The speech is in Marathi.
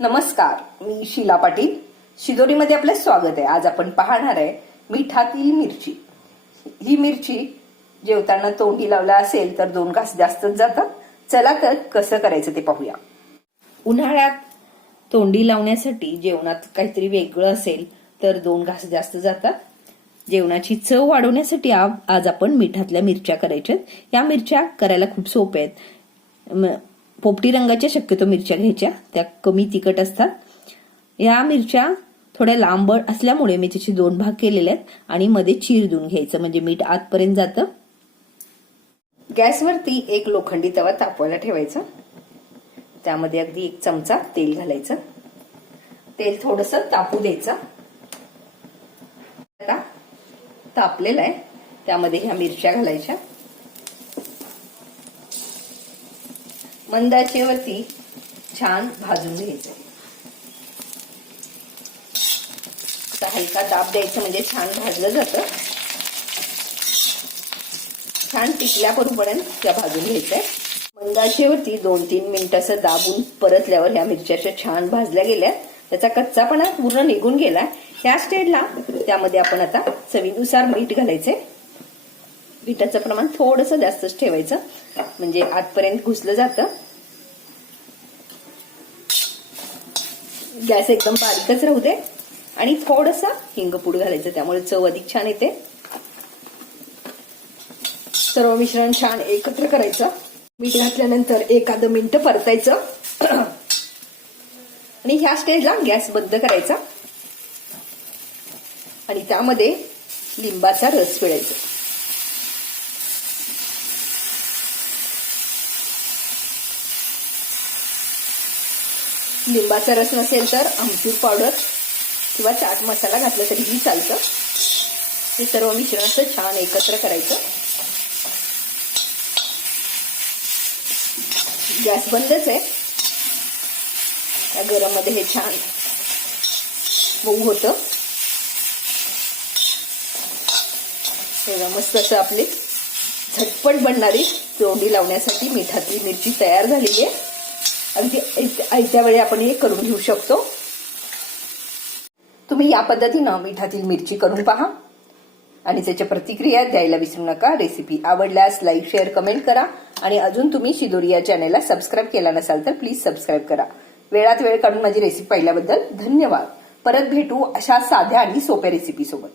नमस्कार मी शीला पाटील. शिदोरीमध्ये आपलं स्वागत आहे. आज आपण पाहणार आहे मिठातील मिरची. ही मिरची जेवताना तोंडी लावला असेल तर दोन घास जास्तच जातात. चला तर कसं करायचं ते पाहूया. उन्हाळ्यात तोंडी लावण्यासाठी जेवणात काहीतरी वेगळं असेल तर दोन घास जास्त जातात. जेवणाची चव वाढवण्यासाठी आ- आज आपण मिठातल्या मिरच्या करायच्या या मिरच्या करायला खूप सोप्या आहेत. पोपटी रंगाच्या शक्यतो मिरच्या घ्यायच्या. त्या कमी तिखट असतात. या मिरच्या थोड्या लांबड असल्यामुळे मी त्याचे दोन भाग केलेले आहेत आणि मध्ये चीर देऊन घ्यायचं. म्हणजे मीठ आतपर्यंत जातं. गॅसवरती एक लोखंडी तवा तापवायला ठेवायचा. त्यामध्ये अगदी एक चमचा तेल घालायचं. तेल थोडस तापू द्यायचं. आता तापलेलं आहे. त्यामध्ये ह्या मिरच्या घालायच्या. मंदाचेवरती छान भाजून घ्यायचं. हलका दाब द्यायचं म्हणजे छान भाजलं जातं. छान टिकल्यापर्यंत त्या भाजून घ्यायचंय. मंदाचेवरती दोन तीन मिनिटं असं दाबून परतल्यावर ह्या मिरच्या छान भाजल्या गेल्या. त्याचा कच्चापणा पूर्ण निघून गेला ह्या स्टेजला त्यामध्ये आपण आता चवीनुसार मीठ घालायचंय. पिठाचं प्रमाण थोडस जास्तच ठेवायचं. म्हणजे आतपर्यंत घुसलं जातं. गॅस एकदम बारीकच राहू दे. आणि थोडंसं हिंगपूड घालायचं त्यामुळे चव अधिक छान येते. सर्व मिश्रण छान एकत्र करायचं. मीठ घातल्यानंतर एखाद मिनिट परतायचं. आणि ह्या स्टेजला गॅस बंद करायचा. आणि त्यामध्ये लिंबाचा रस पिळायचा. लिंबाचा रस नसेल तर आमचूर पावडर किंवा चाट मसाला घातला तरीही चालतं. हे सर्व मिश्रण असं छान एकत्र करायचं. गॅस बंदच आहे. या गरममध्ये हे छान मऊ होतं. तेव्हा मस्त असं आपली झटपट बनणारी तोंडी लावण्यासाठी मिठातली मिरची तयार झालेली आहे. अगदी ऐत- आयत्या वेळी आपण हे करून घेऊ शकतो. तुम्ही या पद्धतीनं मिठातील मिरची करून पहा. आणि त्याच्या प्रतिक्रिया द्यायला विसरू नका. रेसिपी आवडल्यास लाईक शेअर कमेंट करा. आणि अजून तुम्ही शिदोरी या चॅनेलला सबस्क्राईब केला नसाल तर प्लीज सबस्क्राईब करा. वेळात वेळ काढून माझी रेसिपी पाहिल्याबद्दल धन्यवाद. परत भेटू अशा साध्या आणि सोप्या रेसिपी सोबत.